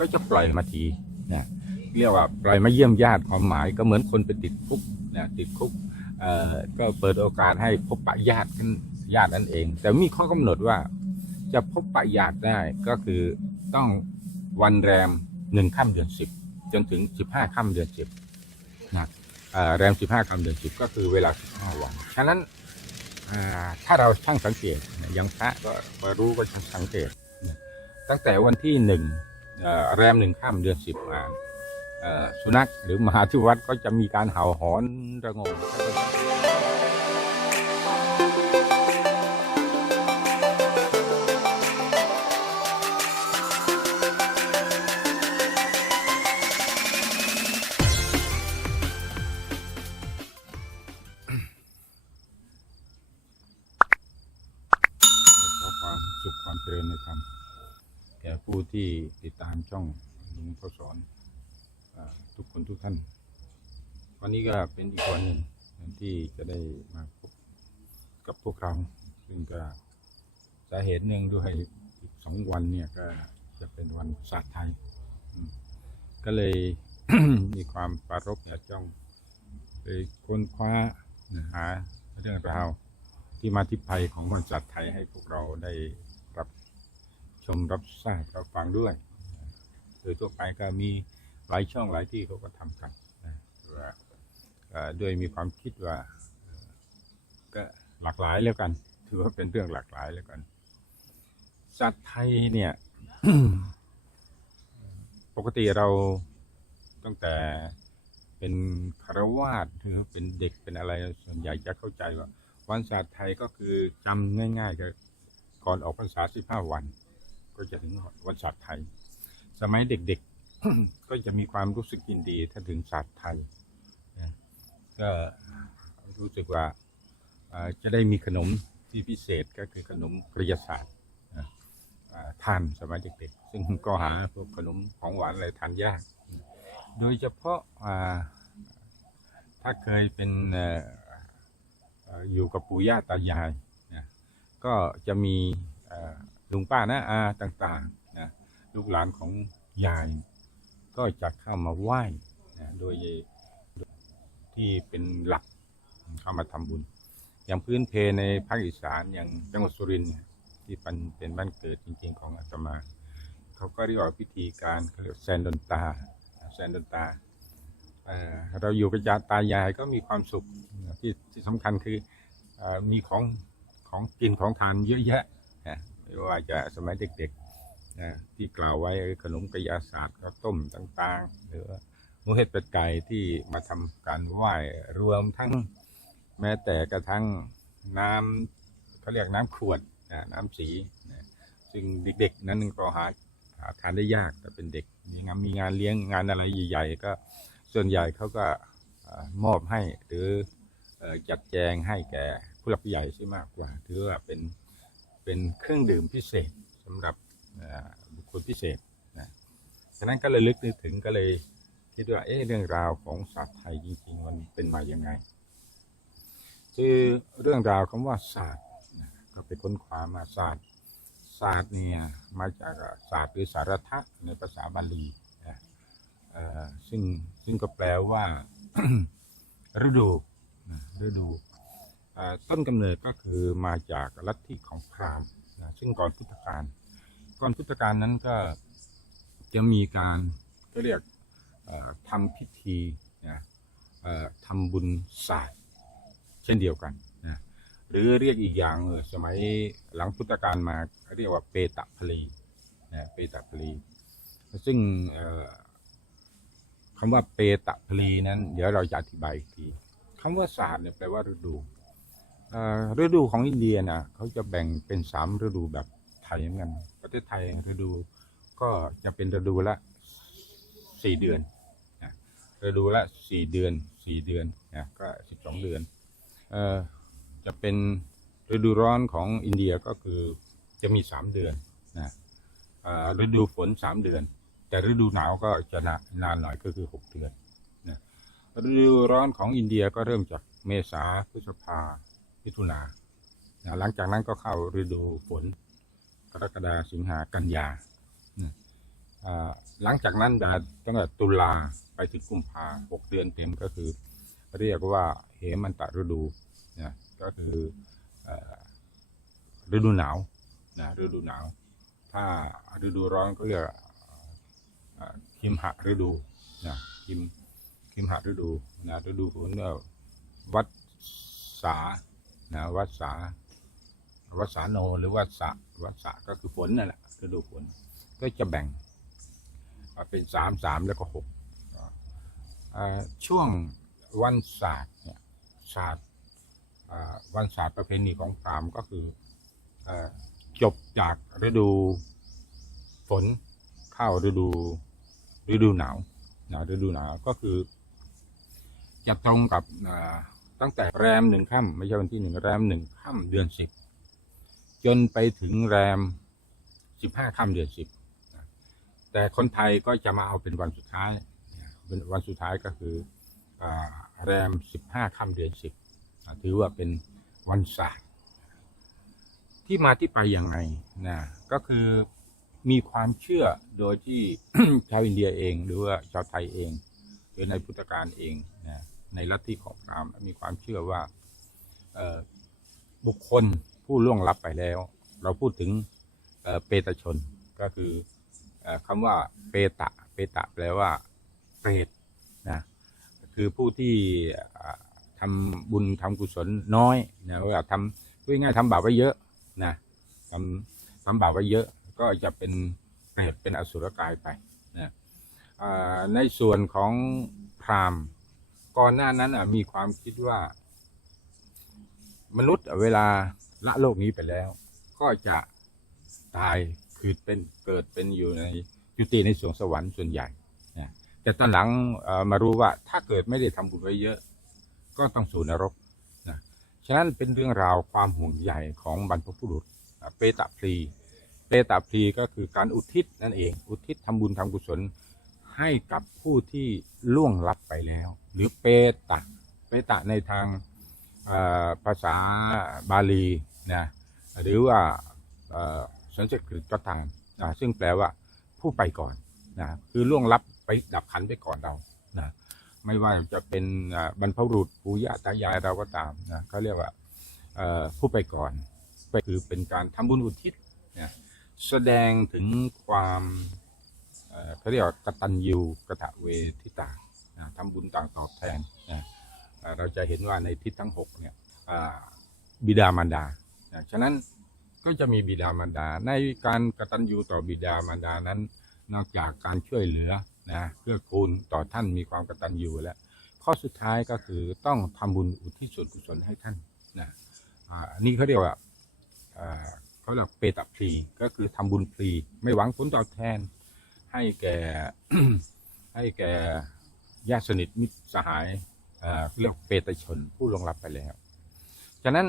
ก็จะปล่อยมาทีนะเรียกว่าปล่อยมาเยี่ยมญาติความหมายก็เหมือนคนไปติดคุกนะติดคุกเอ่อก็เปิดโอกาสให้พบปะญาติกันญาตินั่นเอง แต่มีข้อกำหนดว่า จะพบปะญาติได้ก็คือต้องวันแรมหนึ่งค่ำเดือนสิบจนถึงสิบห้าค่ำเดือนสิบนะแรมสิบห้าค่ำเดือนสิบก็คือเวลาสิบห้าวันฉะนั้นถ้าเราช่างสังเกตอยังพระก็มารู้ก็ช่างสังเกต ตั้งแต่วันที่หนึ่ง แรมหนึ่งค่ำเดือนสิบมาสุนัขหรือหมาที่วัดก็จะมีการเห่าหอนระงม ช่องลุงพ่อสอนอทุกคนทุกท่าน วันนี้ก็เป็นอีกวันหนึ่งที่จะได้มาพบกับพวกเรา ซึ่งก็สาเหตุหนึ่งด้วยอีกสองวันเนี่ยก็จะเป็นวันศาสตร์ไทย ก็เลยมีความปรารภอยากจ้องไปค้นคว้าหาเรื่องราวที่มาที่ไปของบริษัทไทยให้พวกเราได้รับชมรับทราบรับฟังด้วย โดยทั่วไปก็มีหลายช่องหลายที่เขาก็ทำกันนะว่าด้วยมีความคิดว่าก็หลากหลายแล้วกัน ถือว่าเป็นเรื่องหลากหลายแล้วกันสัตว์ไทยเนี่ย ปกติเราตั้งแต่เป็นคารวาสหรือเป็นเด็กเป็นอะไรส่วนใหญ่จะเข้าใจว่า วันศาสตร์ไทยก็คือจำง่ายๆก็ก่อนออกพรรษาสิบห้าวัน ก็จะถึงวันศาสตร์ไทย สมัยเด็กๆ ก็จะมีความรู้สึกยินดีถ้าถึงศาสตร์ไทยนะก็รู้สึกว่าจะได้มีขนมที่พิเศษก็คือขนมกระยาศาสตร์ทานสมัยเด็กๆ ซึ่งก็หาพวกขนมของหวานอะไรทานยาก โดยเฉพาะถ้าเคยเป็นอยู่กับปู่ย่าตายาย ก็จะมีลุงป้านะอาต่างๆ ลูกหลานของยาย ก็จะเข้ามาไหว้นะโดยที่เป็นหลักเข้ามาทำบุญ อย่างพื้นเพในภาคอีสานอย่างจังหวัดสุรินทร์เนี่ยที่เป็นเป็นบ้านเกิดจริงๆของอาตมา เขาก็เรียกว่าพิธีการเขาเรียกแซนดอนตาแซนดอนตาเราอยู่กับยาตายายก็มีความสุขที่ที่สำคัญคืออมีของของกินของทานเยอะแยะไม่ว่าจะสมัยเด็ก นะที่กล่าวไว้ขนมกระยาศาสตร์ข้าวต้มต่างๆ หรือว่าหมูเห็ดเป็ดไก่ที่มาทำการไหว้รวมทั้งแม้แต่กระทั่งน้ำเขาเรียกน้ำขวดนะน้ำสีนะซึ่งเด็กๆ นั้นก็หาหาทานได้ยากแต่เป็นเด็กมีงานมีงานเลี้ยงงานอะไรใหญ่ๆก็ส่วนใหญ่เขาก็เอ่อมอบให้หรือเอ่อจัดแจงให้แก่ผู้หลักผู้ใหญ่ใช่มากกว่าถือว่าเป็นเป็นเครื่องดื่มพิเศษสำหรับเอ่อ บุคคลพิเศษนะฉะนั้นก็เลยลึกนึกถึงก็เลยคิดว่าเอ๊ะเรื่องราวของศาสตร์ไทยจริง ๆ มันเป็นมาอย่างไง คือเรื่องราวคำว่าศาสตร์ก็ไปค้นคว้ามาศาสตร์ศาสตร์เนี่ยมาจากศาสตร์หรือสารทะในภาษาบาลีนะซึ่งซึ่งก็แปลว่าฤดูฤดูต้นกำเนิดก็คือมาจากลัทธิของพราหมณ์ซึ่งก่อนพุทธกาล ก่อนพุทธกาลนั้นก็จะมีการก็เรียกทำพิธีนะทำบุญศาสตร์ เช่นเดียวกันนะหรือเรียกอีกอย่างสมัยหลังพุทธกาลมาเรียกว่าเปตะพลีนะเปตะพลีซึ่งคำว่าเปตะพลีนั้น เดี๋ยวเราจะอธิบายอีกทีคำว่าศาสตร์เนี่ยแปลว่าฤดูฤดูของอินเดียนะเขาจะแบ่งเป็นสามฤดูแบบ ทยเหมือนกัน ประเทศไทยฤดูก็จะเป็นฤดูละสี่เดือนนะฤดูละสี่เดือนสี่เดือนนะก็สิบสองเดือนเอ่อจะเป็นฤดูร้อนของอินเดียก็คือจะมีสามเดือนนะฤดูฝนสามเดือน แต่ฤดูหนาวก็จะนานานหน่อยก็คือหกเดือนนะฤดูร้อนของอินเดียก็เริ่มจากเมษาพฤษภามิถุนานะหลังจากนั้นก็เข้าฤดูฝน กรกฎาสิงหากันยาหลังจากนั้นจะตั้งแต่ตุลาไปถึงกุมภาหกเดือนเต็มก็คือ เรียกว่าเหมันตะฤดูนะก็คือฤดูหนาวนะฤดูหนาว ถ้าฤดูร้อนก็เรียกคิมหะฤดูนะคิมคิมหะฤดูนะฤดูฝนก็วัดสานะวัดสา วัสาโนหรือวัดสะวัสะก็คือฝนนั่นแหละฤดูฝนก็จะแบ่งเป็นสามสามแล้วก็หกช่วงวันศาสตร์เนี่ยศาสตร์วันศาสตร์ประเพณีของพราหมณ์ก็คืออจบจากฤดูฝนเข้าฤดูฤดูหนาวนะฤดูหนาวก็คือ จะตรงกับตั้งแต่แรมหนึ่งค่ำไม่ใช่วันที่หนึ่งแรมหนึ่งค่ำเดือนสิบ จนไปถึงแรมสิบห้าค่ำเดือนสิบแต่คนไทยก็จะมาเอาเป็นวันสุดท้ายเป็นวันสุดท้ายก็คืออาแรมสิบห้าค่ำเดือนสิบถือว่าเป็นวันศาสตร์ที่มาที่ไปอย่างไรนะก็คือมีความเชื่อโดยที่ชาวอินเดียเอง หรือว่าชาวไทยเองหรือในพุทธการเองนะในลัทธิของพราหมณ์มีความเชื่อว่าเอ่อบุคคล ผู้ล่วงลับไปแล้ว เราพูดถึงเปตชนก็คือคำว่าเปตะ เปตะแปลว่าเปรตนะคือผู้ที่อ่าทำบุญทำกุศลน้อยนะว่าทำพูดง่ายๆทำบาปไว้เยอะนะทำทำบาปไว้เยอะ ก็จะเป็นเปรตเป็นอสุรกายไปนะในส่วนของพราหมณ์ก่อนหน้านั้นมีความคิดว่ามนุษย์เวลา ละโลกนี้ไปแล้ว ก็จะตายคือเป็นเกิดเป็นอยู่ในจุติในสวงสวรรค์ส่วนใหญ่นะแต่ตอนหลังมารู้ว่าถ้าเกิดไม่ได้ทำบุญไว้เยอะ ก็ต้องสู่นรกนะฉะนั้นเป็นเรื่องราวความห่วงใยของบรรพบุรุษเปตะพลีเปตาพลีก็คือการอุทิศนั่นเอง อุทิศทำบุญทำกุศลให้กับผู้ที่ล่วงลับไปแล้ว หรือเปตะเปตะในทางภาษาบาลี นะหรือว่าเอ่อสันสกฤตก็ตามนะซึ่งแปลว่าผู้ไปก่อนนะคือล่วงลับไปดับขันไปก่อนเรานะไม่ว่าจะเป็นอ่าบรรพบุรุษปู่ย่าตายายเราก็ตามนะเขาเรียกว่าเอ่อผู้ไปก่อนไปคือเป็นการทำบุญอุทิศนะแสดงถึงความเอ่อเขาเรียกว่ากตัญญูกตเวทิตานะทำบุญต่างตอบแทนนะเอ่อเราจะเห็นว่าในทิศทั้งหกเนี่ยอ่าบิดามารดา นะฉะนั้นก็จะมีบิดามารดา ในการกตัญญูต่อบิดามารดานั้น นอกจากการช่วยเหลือนะเพื่อคูณต่อท่านมีความกตัญญูแล้ว ข้อสุดท้ายก็คือต้องทำบุญอุทิศส่วนกุศลให้ท่านนะอันนี้เขาเรียกว่าเขาเรียกเปตพลีก็คือทำบุญพลีไม่หวังผลตอบแทน ให้แก่ให้แก่ญาติสนิทมิตรสหายเรียกเปตชนผู้ลงลับไปแล้ว ฉะนั้น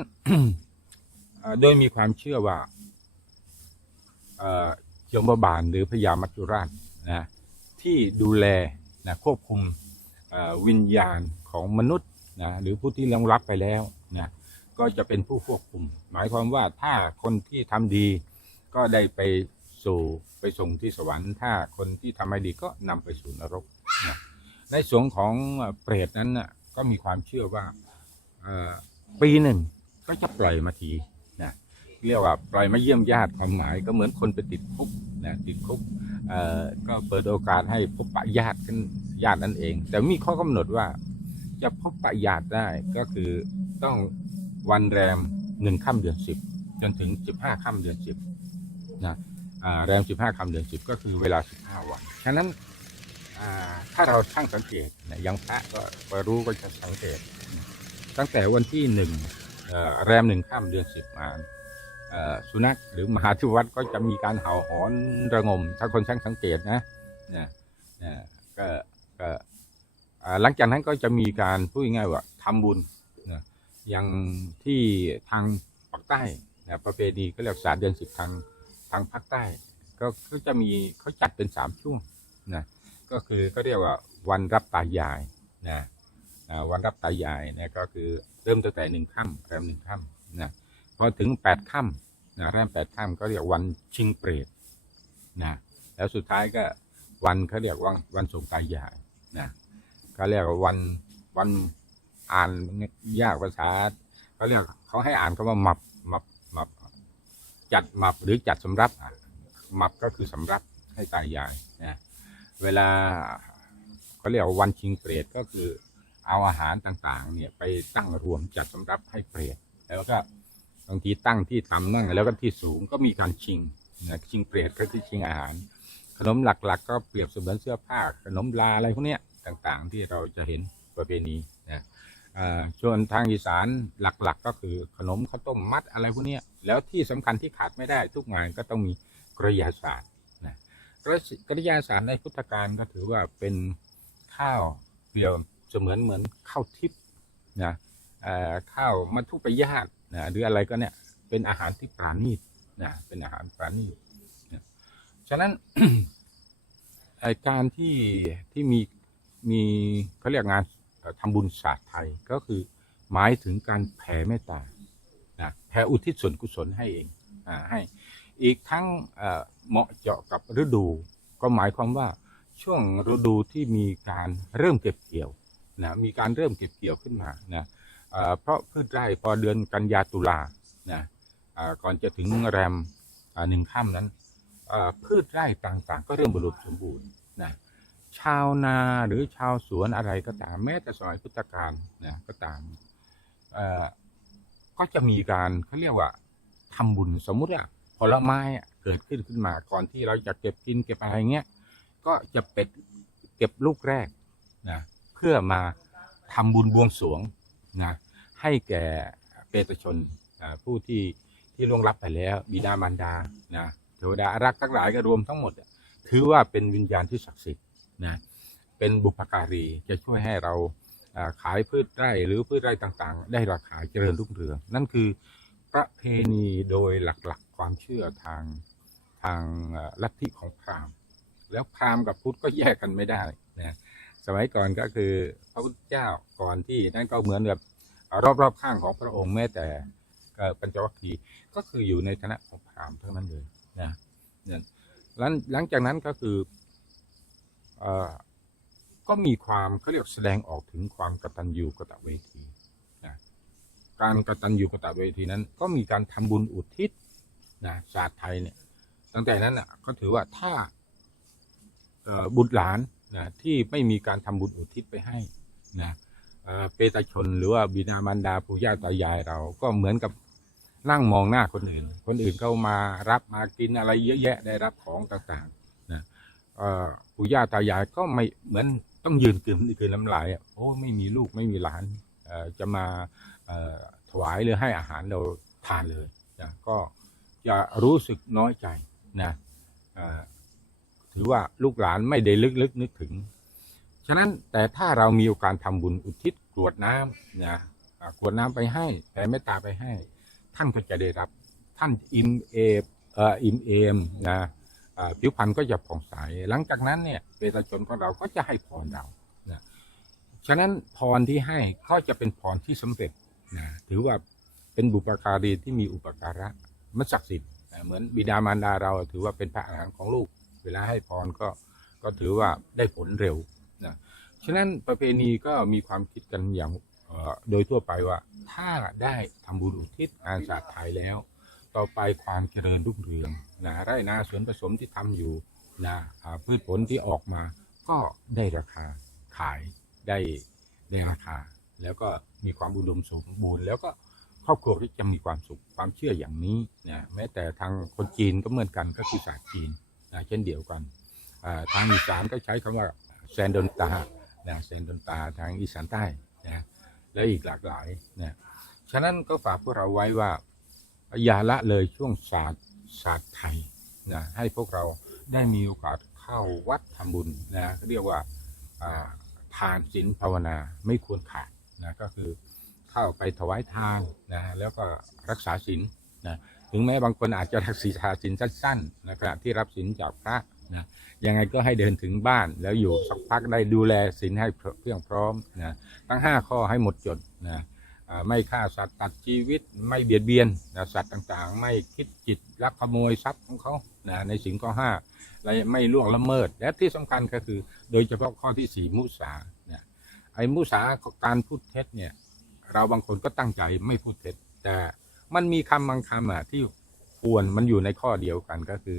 โดยมีความเชื่อว่าเอ่อยมบาลหรือพญามัจจุราชนะที่ดูแลนะควบคุมวิญญาณของมนุษย์นะหรือผู้ที่ลวงลับไปแล้วนะก็จะเป็นผู้ควบคุม หมายความว่าถ้าคนที่ทำดีก็ได้ไปสู่ไปส่งที่สวรรค์ถ้าคนที่ทำไม่ดีก็นำไปสู่นรกนะในส่วนของเปรตนั้นนะก็มีความเชื่อว่าปีหนึ่งก็จะปล่อยมาที เรียกว่าปล่อยมาเยี่ยมญาติความหมายก็เหมือนคนไปติดคุกนะติดคุกก็เปิดโอกาสให้พบปะญาติกันญาตินั่นเอง แต่มีข้อกำหนดว่า จะพบปะญาติได้ก็คือต้องวันแรมหนึ่งค่ำเดือนสิบจนถึงสิบห้าค่ำเดือนสิบนะแรมสิบห้าค่ำเดือนสิบก็คือเวลาสิบห้าวันฉะนั้นถ้าเราช่างสังเกตนะยังพระก็ก็รู้ก็จะสังเกต ตั้งแต่วันที่หนึ่งแรมหนึ่งค่ำเดือนสิบมา สุนัขหรือหมาที่วัดก็จะมีการเห่าหอนระงม ถ้าคนช่างสังเกตนะนะนะก็ก็หลังจากนั้นก็จะมีการพูดง่ายๆว่าทำบุญนะอย่างที่ทางภาคใต้นะประเพณีก็เรียกศาสตร์เดือนสิบทางทางภาคใต้ก็ก็จะมีเขาจัดเป็นสามช่วงนะก็คือก็เรียกว่าวันรับตายายนะวันรับตายายนะก็คือเริ่มตั้งแต่หนึ่งค่ำแรมหนึ่งค่ำนะ อถึงแปดค่ำนะแรมแปดค่ำก็เรียกวันชิงเปรตนะแล้วสุดท้ายก็วันเขาเรียกว่าวันสงตายายนะเขาเรียกว่าวันวันอ่านยากภาษาเขาเรียกเขาให้อ่านคำว่าหมับหมับหมับจัดหมับหรือจัดสำรับอะหมับก็คือสำรับให้ตายายนะเวลาเขาเรียกวันชิงเปรตก็คือเอาอาหารต่างๆเนี่ยไปตั้งรวมจัดสำรับให้เปรตแล้วก็ บางทีตั้งที่ต่ำนั่งแล้วก็ที่สูงก็มีการชิงนะชิงเปรตก็คือชิงอาหาร ขนมหลักๆก็เปรียบเสมือนเสื้อผ้า ขนมลาอะไรพวกเนี้ยต่างๆ ที่เราจะเห็นประเพณีนะส่วนทางอีสานหลักๆก็คือขนมข้าวต้มมัดอะไรพวกเนี้ยแล้วที่สำคัญที่ขาดไม่ได้ทุกงานก็ต้องมีกริยาศาสตร์นะกริกริยาศาสตร์ในพุทธการก็ถือว่าเป็นข้าวเปรียบเสมือนเหมือนข้าวทิพย์นะข้าวมัทุปยาต นะหรืออะไรก็เนี่ยเป็นอาหารที่ปราณีตนะเป็นอาหารปราณีตนะฉะนั้นไอการที่ที่มีมีเขาเรียกงานเอ่อทำบุญศาสตร์ไทยก็คือหมายถึงการแผ่เมตตานะแผ่อุทิศส่วนกุศลให้เองอ่าให้อีกทั้งเหมาะเจาะกับฤดู ก็หมายความว่าช่วงฤดูที่มีการเริ่มเก็บเกี่ยวนะมีการเริ่มเก็บเกี่ยวขึ้นมานะ เพราะพืชไร่พอเดือนกันยาตุลานะก่อนจะถึงแรมหนึ่งค่ำนั้นพืชไร่ต่างๆ ก็เริ่มบรรลุสมบูรณ์นะชาวนาหรือชาวสวนอะไรก็ตามแม้แต่สมัยพุทธกาลนะก็ตามก็จะมีการเขาเรียกว่าทำบุญสมมุติว่าผลไม้อะเกิดขึ้นขึ้นมาก่อนที่เราจะเก็บกินเก็บอะไรเงี้ยก็จะเป็ดเก็บลูกแรกนะเพื่อมาทำบุญบวงสรวง นะให้แก่เปตชนผู้ที่ที่ล่วงลับไปแล้วบิดามารดานะเทวดาอารักษ์ทั้งหลายก็รวมทั้งหมด ถือว่าเป็นวิญญาณที่ศักดิ์สิทธิ์นะเป็นบุพการีจะช่วยให้เราขายพืชไร่หรือพืชไร่ต่างๆ ได้ราคาเจริญรุ่งเรืองนั่นคือประเพณีโดยหลักๆ ความเชื่อทางทางลัทธิของพราหมณ์แล้วพราหมณ์กับพุทธก็แยกกันไม่ได้นะ สมัยก่อนก็คือพระพุทธเจ้าก่อนที่นั่นก็เหมือนกับรอบๆข้างของพระองค์แม้แต่ปัญจวัคคีย์ก็คืออยู่ในคณะของพราหมณ์ทั้งนั้นเลยนะเนี่ยหลังหลังจากนั้นก็คือเออก็มีความเขาเรียกแสดงออกถึงความกตัญญูกตเวทีนะการกตัญญูกตเวทีนั้น ก็มีการทำบุญอุทิศนะศาสตร์ไทยเนี่ยตั้งแต่นั้นอะก็ถือว่าถ้าบุตรหลาน นะที่ไม่มีการทำบุญอุทิศไปให้นะเปตชนหรือว่าบิดามารดาปู่ย่าตายายเราก็เหมือนกับนั่งมองหน้าคนอื่น คนอื่นเขามารับมากินอะไรเยอะแยะได้รับของต่างๆนะเอ่อปู่ย่าตายายก็ไม่เหมือนต้องยืนกลืนกลืนน้ำลายอะโอ้ไม่มีลูกไม่มีหลานจะมาถวายหรือให้อาหารเราทานเลยนะก็จะรู้สึกน้อยใจนะ ถือว่าลูกหลานไม่ได้ลึกๆนึกถึง ฉะนั้นแต่ถ้าเรามีโอกาสทำบุญอุทิศกรวดน้ำนะอ่ากรวดน้ำไปให้แผ่เมตตาไปให้ ท่านก็จะได้รับ ท่านอิ่มเอมเอ่ออิ่มเอมนะผิวพรรณก็จะผ่องใส หลังจากนั้นเนี่ยประชาชนของเราก็จะให้พรเรานะฉะนั้นพรที่ให้ก็จะเป็นพรที่สำเร็จนะถือว่าเป็นบุปการีที่มีอุปการะมันศักดิ์สิทธิ์เหมือนบิดามารดาเราถือว่าเป็นพระอาหารของลูก เวลาให้พรก็ก็ถือว่าได้ผลเร็วนะฉะนั้นประเพณีก็มีความคิดกันอย่างโดยทั่วไปว่าถ้าได้ทำบุญอุทิศงานศาสตร์ไทยแล้ว ต่อไปความเจริญรุ่งเรืองนะไร่นาสวนผสมที่ทำอยู่นะพืชผลที่ออกมาก็ได้ราคาขายได้ได้ราคา แล้วก็มีความอุดมสมบูรณ์แล้วก็ครอบครัวที่จะมีความสุขความเชื่ออย่างนี้นะแม้แต่ทางคนจีนก็เหมือนกันก็คือศาสตร์จีน เช่นเดียวกันทางอีสานก็ใช้คำว่าแซนดนตานะแซนดนตาทางอีสานใต้นะและอีกหลากหลายนะฉะนั้นก็ฝากพวกเราไว้ว่าอย่าละเลยช่วงศาสตร์ศาสตร์ไทยนะให้พวกเราได้มีโอกาสเข้าวัดทำบุญนะเรียกว่าอ่าทานศีลภาวนาไม่ควรขาดนะก็คือเข้าไปถวายทานนะแล้วก็รักษาศีลนะ ถึงแม้บางคนอาจจะรักษาศีลสั้นๆนะขณะที่รับศีลจากพระนะยังไงก็ให้เดินถึงบ้านแล้วอยู่สักพักได้ดูแลศีลให้เพียงพร้อมนะทั้งห้าข้อให้หมดจดนะไม่ฆ่าสัตว์ตัดชีวิตไม่เบียดเบียนนะสัตว์ต่างๆ ไม่คิดจิตลักขโมยทรัพย์ของเขานะในสิ่งข้อห้าและไม่ล่วงละเมิด และที่สำคัญก็คือ โดยเฉพาะข้อที่สี่มุสาเนี่ยไอ้มุสาการพูดเท็จเนี่ยเราบางคนก็ตั้งใจไม่พูดเท็จแต่ มันมีคำบางคำอะที่ควรมันอยู่ในข้อเดียวกันก็คือ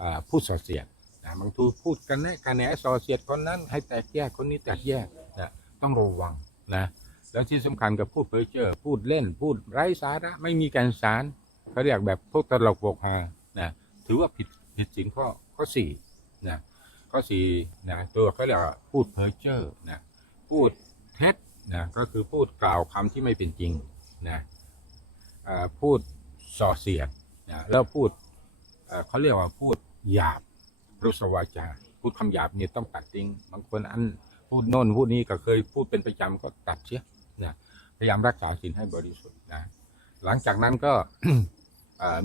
อพูดส่อเสียดนะบางทีพูดกันแน่กันแหนส่อเสียดคนนั้นให้แตกแยกคนนี้แตกแยกนะต้องระวังนะแล้วที่สำคัญกับพูดเพ้อเจ้อพูดเล่นพูดไร้สาระไม่มีการสารเขาเรียกแบบพวกตลกโปกฮานะถือว่าผิดผิดศีลข้อข้อสี่นะข้อสี่นะตัวเขาเรียกพูดเพ้อเจ้อนะพูดเท็จนะก็คือพูดกล่าวคำที่ไม่เป็นจริงนะ พูดส่อเสียดนะแล้วพูดเขาเรียกว่าพูดหยาบรุสวาจา พูดคำหยาบเนี่ยต้องตัดทิ้งบางคนอันพูดโน่นพูดนี้ก็เคยพูดเป็นประจำก็ตัดเสียนะพยายามรักษาศีลให้บริสุทธิ์นะหลังจากนั้นก็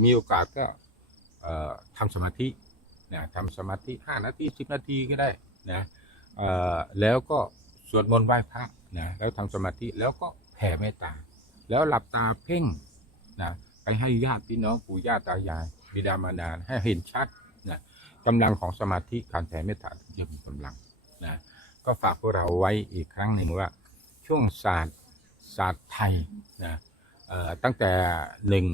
มีโอกาสก็ทำสมาธินะทำสมาธิห้านาทีสิบนาทีก็ได้นะแล้วก็สวดมนต์ไหว้พระนะแล้วทำสมาธิแล้วก็แผ่เมตตา แล้วหลับตาเพ่ง นะไปให้ญาติพี่น้องปู่ย่าตายายบิดามารดาให้เห็นชัดนะกำลังของสมาธิการแผ่เมตตาถึงจะมีกำลังนะก็ฝากพวกเราไว้อีกครั้งหนึ่งว่า ช่วงศาสตร์ศาสตร์ไทยนะตั้งแต่หนึ่ง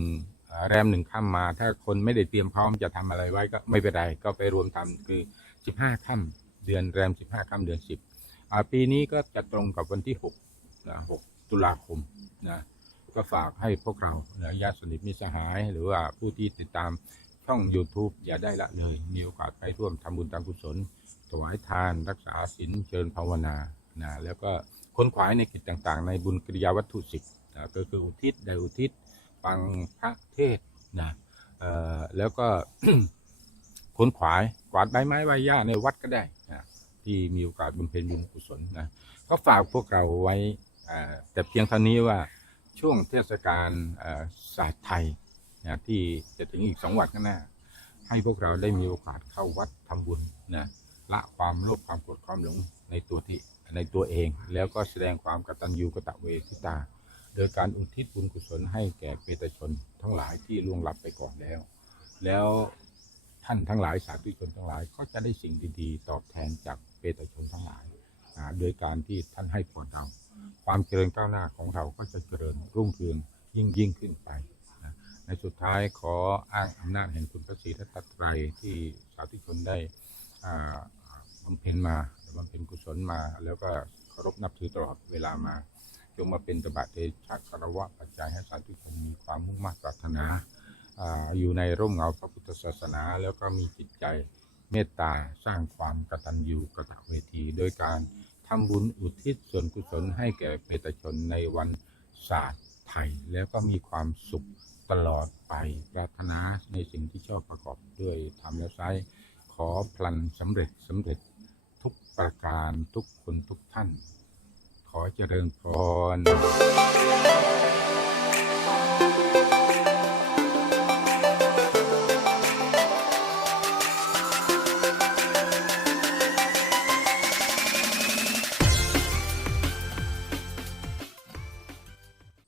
แรมหนึ่งค่ำมมา ถ้าคนไม่ได้เตรียมพร้อมจะทำอะไรไว้ก็ไม่เป็นไร ก็ไปรวมทำคือ15ค่ำเดือนแรม15ค่ำเดือน10อ่าปีนี้ก็จะตรงกับวันที่6นะ6ตุลาคมนะ ก็ฝากให้พวกเรานะญาติสนิทมิสหาย หรือว่าผู้ที่ติดตามช่อง YouTube อย่าได้ละเลยมีโอกาสไปร่วมทำบุญตามกุศล ถวายทานรักษาศีลเจริญภาวนานะแล้วก็ค้นขวายในกิจต่างๆ ในบุญกิริยาวัตถุสิบนะก็คืออุทิศได้อุทิศฟังพระเทศนะเอ่อแล้วก็ค้นขวายกวาดใบไม้ใบหญ้าในวัดก็ได้นะที่มีโอกาสบำเพ็ญบุญกุศลนะก็ฝากพวกเราไว้อ่าแต่เพียงเท่านี้ว่า ช่วงเทศกาลศาสตร์ไทยนะที่จะถึงอีกสองวันข้างหน้า ให้พวกเราได้มีโอกาสเข้าวัดทำบุญนะละความโลภความโกรธความหลงในตัวที่ในตัวเอง แล้วก็แสดงความกตัญญูกตเวทิตา โดยการอุทิศบุญกุศลให้แก่เปตชน ทั้งหลายที่ล่วงลับไปก่อนแล้ว แล้วท่านทั้งหลายสาธุชนทั้งหลายก็จะได้สิ่งดีๆ ตอบแทนจากเปตชนทั้งหลาย โดยการที่ท่านให้พรเรา ความเจริญก้าวหน้าของเราก็จะเจริญรุ่งเรืองยิ่งยิ่งขึ้นไปนะในสุดท้ายขออ้างอำนาจแห่งคุณพระศรีรัตนตรัยที่สาธุชนได้บำเพ็ญมาบำเพ็ญกุศลมา แล้วก็เคารพนับถือตลอดเวลามา จงมาเป็นตบะเตชะคารวะปัจจัยให้สาธุชนมีความมุ่งมั่นปรารถนาอยู่ในร่มเงาพระพุทธศาสนา แล้วก็มีจิตใจเมตตาสร้างความกตัญญูกตเวทีโดยการำบุญอุทิศส่วนกุศลให้แก่เปตชนในวันศาสตร์ไทย แล้วก็มีความสุขตลอดไปปรารถนาในสิ่งที่ชอบประกอบด้วยทำแล้วไซขอพลันสำเร็จสำเร็จทุกประการทุกคนทุกท่าน ขอเจริญพร